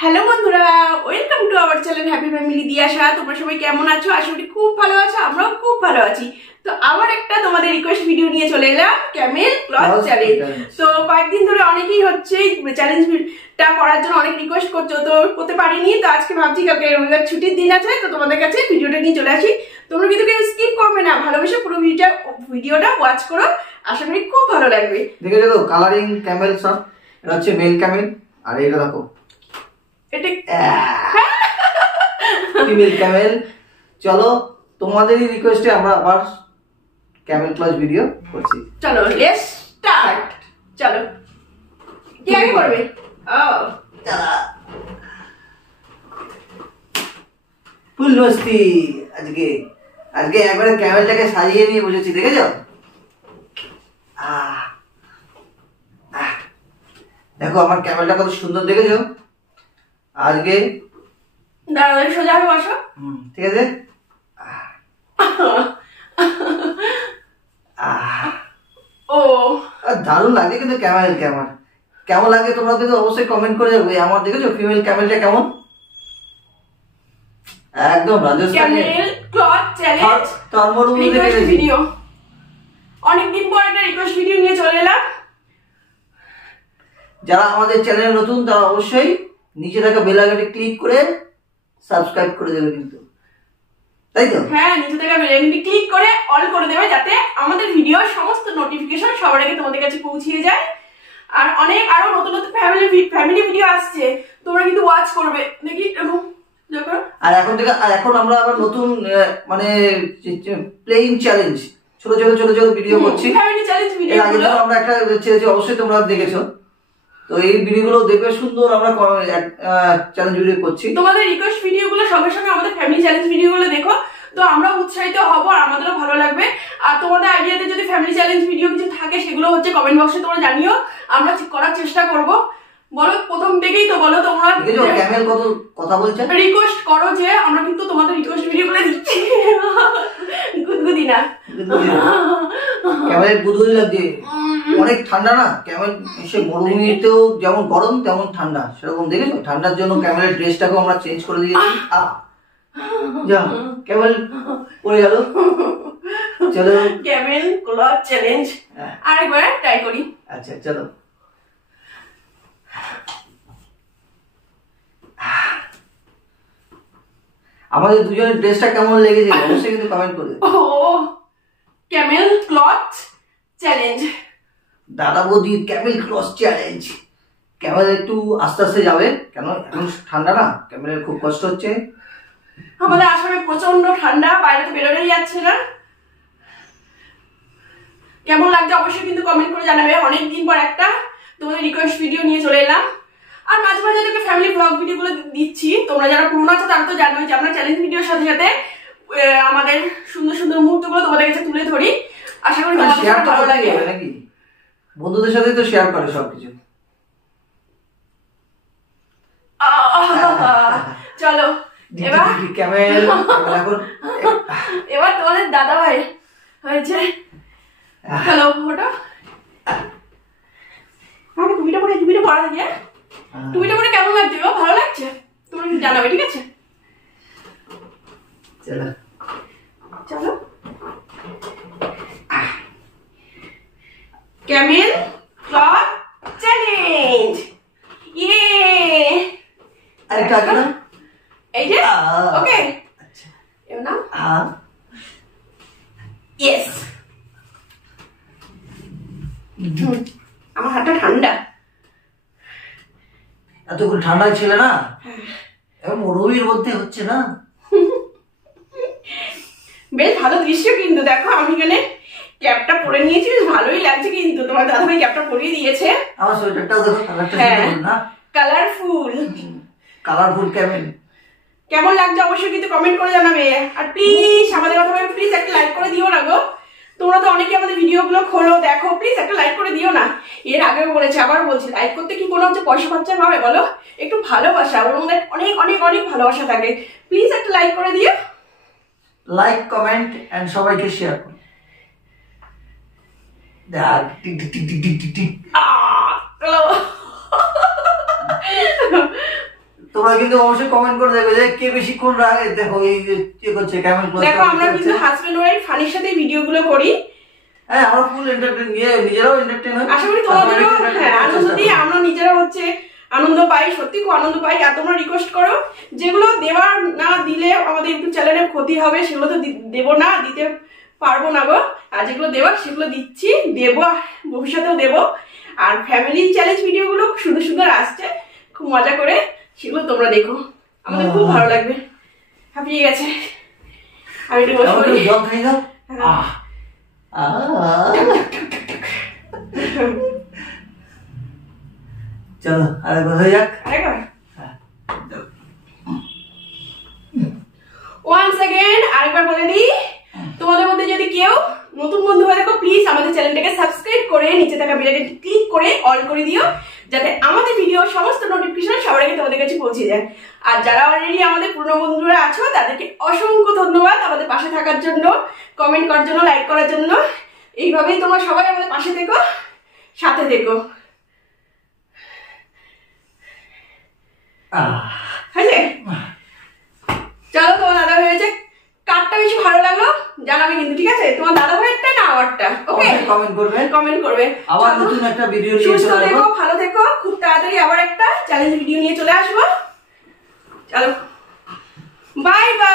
Hello বন্ধুরা, welcome to our channel happy family Diyasha. তোমরা সবাই কেমন আছো? আশা করি খুব ভালো আছো, আমরাও খুব ভালো আছি। তো আবার একটা তোমাদের রিকোয়েস্ট ভিডিও নিয়ে চলে এলাম, ক্যামেল ক্লথ চ্যালেঞ্জ। তো কয়েকদিন ধরে অনেকেই হচ্ছে চ্যালেঞ্জটা করার জন্য অনেক রিকোয়েস্ট করছো, তো করতে পারিনি। তো আজকে ভাবছি কালকে রবিবার ছুটির দিন আছে, তো তোমাদের কাছে ভিডিওটা নিয়ে চলে আসি। তোমরা কিন্তু কেউ স্কিপ করবে না, ভালোবেসে পুরো ভিডিওটা ওয়াচ করো, আশা করি খুব ভালো লাগবে। দেখেছো তো কালারিং ক্যামেল সব, এটা হচ্ছে মেল ক্যামেল, আর এটা দেখো এটা ফিমেল ক্যামেল। চলো তোমাদেরই রিকোয়েস্টে আমরা আবার ক্যামেল ক্লথ ভিডিও করছি। চলো লেটস স্টার্ট। চলো কি আগে করবে? ফুল মস্তি আজকে আজকে একবারে ক্যামেলটাকে সাজিয়ে নিয়ে বসেছি, দেখেছো? দেখো আমার ক্যামেলটা কত সুন্দর, দেখেছো? আজকে দাঁড়াও, সোজা হয়ে বসো। ঠিক আছে। ও দারুণ লাগে কিন্তু ক্যামেল কেমন লাগে তোমরা কিন্তু অবশ্যই কমেন্ট করে যাবে। আমার দেখেছো ফিমেল ক্যামেলটা কেমন, একদম রাজস্থানি ক্যামেল ক্লথ চ্যালেঞ্জ তার রিকোয়েস্ট ভিডিও। অনেকদিন পর একটা রিকোয়েস্ট ভিডিও নিয়ে চলে এলাম। যারা আমাদের চ্যানেলে নতুন তারা অবশ্যই নিচে থাকা বেল আইকনে ক্লিক করে সাবস্ক্রাইব করে দেবে কিন্তু, তাই তো? হ্যাঁ, নিচে থেকে বেল আইকনে ক্লিক করে অল করে দেবে, যাতে আমাদের ভিডিওর সমস্ত নোটিফিকেশন সবার আগে তোমাদের কাছে পৌঁছে যায়। আর আরো নতুন নতুন ফ্যামিলি ভিডিও আসছে, তোমরা কিন্তু ওয়াচ করবে। দেখি আর এখন আমরা আবার নতুন মানে প্লেইং চ্যালেঞ্জ ছোট ছোট ভিডিও করছি। ফ্যামিলি চ্যালেঞ্জ ভিডিও এর আগে আমরা একটা ছেড়েছি, অবশ্যই তোমরা দেখেছো। তো এই ভিডিওগুলো দেখবে সুন্দর, আমরা চ্যালেঞ্জ ভিডিও করছি। তোমাদের রিকোয়েস্ট ভিডিওগুলো সঙ্গে সঙ্গে আমাদের ফ্যামিলি চ্যালেঞ্জ ভিডিওগুলো দেখো, তো আমরা উৎসাহিত হব আর আমাদেরও ভালো লাগবে। আর তোমাদের আইডিয়াতে যদি ফ্যামিলি চ্যালেঞ্জ ভিডিও কিছু থাকে সেগুলো হচ্ছে কমেন্ট বক্সে তোমরা জানিও, আমরা করার চেষ্টা করব। বলো প্রথম থেকেই তো বলো, তোমরা ক্যামেল কত কথা বলছে, রিকোয়েস্ট করো যে আমরা কিন্তু তোমাদের রিকোয়েস্ট ভিডিওগুলো দিচ্ছি। গুদগুদি না, ক্যামেলের গুদগুদি লাগছে। অনেক ঠান্ডা না ক্যামেল, সে মরুভূমিতেও যেমন গরম তেমন ঠান্ডা, সেরকম দেখেছো? ঠান্ডার জন্য ক্যামেলের ড্রেসটাকে আমরা চেঞ্জ করে দিয়েছি। যা ক্যামেল পড়ে গেল। চলো ক্যামেল ক্লথ চ্যালেঞ্জ আরেকবার ট্রাই করি। আচ্ছা চলো। আমাদের দুজনের ড্রেসটা কেমন লেগেছে অবশ্যই কিন্তু কমেন্ট করে। ও ক্যামেল ক্লথ চ্যালেঞ্জ, দাদা বৌদি ক্যামেল ক্লথ চ্যালেঞ্জ। ক্যামেল একটু আস্তে আস্তে যাবে, কেন এখন ঠান্ডা না, ক্যামেলের খুব কষ্ট হচ্ছে। আমাদের আসামে প্রচন্ড ঠান্ডা, বাইরে তো বেরোনোই যাচ্ছে না। কেমন লাগছে অবশ্যই কিন্তু কমেন্ট করে জানাবে। অনেকদিন পর একটা তোমাদের রিকোয়েস্ট ভিডিও নিয়ে চলে এলাম। আর মাঝে মাঝে তোকে ফ্যামিলি ব্লগ ভিডিওগুলো দিচ্ছি। তোমরা যারা পুরোনো আছো তারা তো জানোই যে আমরা চ্যালেঞ্জ ভিডিওর সাথে সাথে আমাদের সুন্দর সুন্দর মুহূর্তগুলো তোমাদের কাছে তুলে ধরি। আশা করি তোমাদের ভালো লাগে। নাকি বন্ধুদের সাথে তো শেয়ার করে সবকিছু। চলো এবার ক্যামেল এবার তোমাদের দাদা ভাই হয়েছে। চলো ওটা টুপিটা পরা থাকে, টুপিটা পরে কেমন লাগছে গো? ভালো লাগছে? তোমরা জানাবে, ঠিক আছে? চলো চলো ক্যামেল ক্লথ চ্যালেঞ্জ। ইয়ে আরেকটা আগে না, এই যে ওকে। আচ্ছা এবার না ইয়েস। আমার হাতটা ঠান্ডা, এতক্ষণ ঠান্ডা ছিল না, এখন মরুভূমির মধ্যে হচ্ছে না। বেশ ভালো দৃশ্য কিন্তু। দেখো আমি এখানে ক্যাপটা পরে নিয়েছি, বেশ ভালোই লাগছে কিন্তু। তোমার দাদা ভাই ক্যাপটা পরিয়ে দিয়েছে। আমার সোয়েটারটাও দেখো, কালারটা না কালারফুল ক্যামেল। কেমন লাগছে অবশ্যই কিন্তু কমেন্ট করে জানাবে। আর প্লিজ আমাদের কথা ভাবে প্লিজ একটা লাইক করে দিও না গো। তোমরা তো অনেকে আমাদের ভিডিওগুলো খোলো, দেখো, প্লিজ একটা লাইক করে দিও না। এর আগেও বলেছে, আবার বলছি, লাইক করতে কি কোনো হচ্ছে পয়সা খরচা হবে বলো? একটু ভালোবাসা, ওর মধ্যে অনেক অনেক অনেক ভালোবাসা থাকে। প্লিজ একটা লাইক করে দিও, লাইক কমেন্ট এন্ড সবাইকে শেয়ার করুন। তো তোমরা কিন্তু অবশ্যই কমেন্ট করে দেখো যে কে বেশিক্ষণ রাগে দেখো এই যে কি করছে ক্যামেল ক্লথ। দেখো আমরা কিন্তু হাজবেন্ড ওয়াইফ ফানির সাথে ভিডিওগুলো করি। হ্যাঁ আমরা ফুল এন্টারটেইন নিয়ে নিজেরাও এন্টারটেইন হই। আশা করি তোমাদেরও আনন্দ দিই, আমরা নিজেরা হচ্ছে আনন্দ পাই, সত্যি খুব আনন্দ পাই। আর তোমরা রিকোয়েস্ট করো যেগুলো দেওয়ার না দিলে আমাদের ইউটিউব চ্যানেলের ক্ষতি হবে, সেগুলো তো দেবো না, দিতে পারবো না গো। আর যেগুলো দেওয়ার সেগুলো দিচ্ছি, দেবো, ভবিষ্যতেও দেবো। আর ফ্যামিলি চ্যালেঞ্জ ভিডিওগুলো সুন্দর সুন্দর আসছে, খুব মজা করে, সেগুলো তোমরা দেখো, আমাদের খুব ভালো লাগবে। হাঁপিয়ে গেছে, আমি একটু বসে পড়ি। জল খাই দাও। চলো আরেকবার হয়ে যাক। আরেকবার ওয়ান্স अगेन আরেকবার বলে দিই, তোমাদের মধ্যে যদি কেউ নতুন বন্ধু হয়ে থাকো প্লিজ আমাদের চ্যানেলটাকে সাবস্ক্রাইব করে নিচে থাকা বেল আইকনটি ক্লিক করে অল করে দিও, যাতে আমাদের ভিডিও সমস্ত নোটিফিকেশন সবার আগে তোমাদের কাছে পৌঁছে যায়। আর যারা অলরেডি আমাদের পুরনো বন্ধুরা আছো তাদেরকে অসংখ্য ধন্যবাদ আমাদের পাশে থাকার জন্য, কমেন্ট করার জন্য, লাইক করার জন্য। এইভাবেই তোমরা সবাই আমাদের পাশে থেকো, সাথে থেকো। হয়েছে? চলো, তোমার দাদা হয়েছে, কারটা বেশি ভালো লাগলো জানাবে কিন্তু, ঠিক আছে? তোমার দাদা ভাইয়েরটা না আমারটা, ওকে? কমেন্ট করবে। আবার নতুন একটা ভিডিও নিয়ে সুস্থ চলে থেকো, আসবো। ভালো থেকো, খুব তাড়াতাড়ি আবার একটা চ্যালেঞ্জ ভিডিও নিয়ে চলে আসবো। চলো, বাই বাই।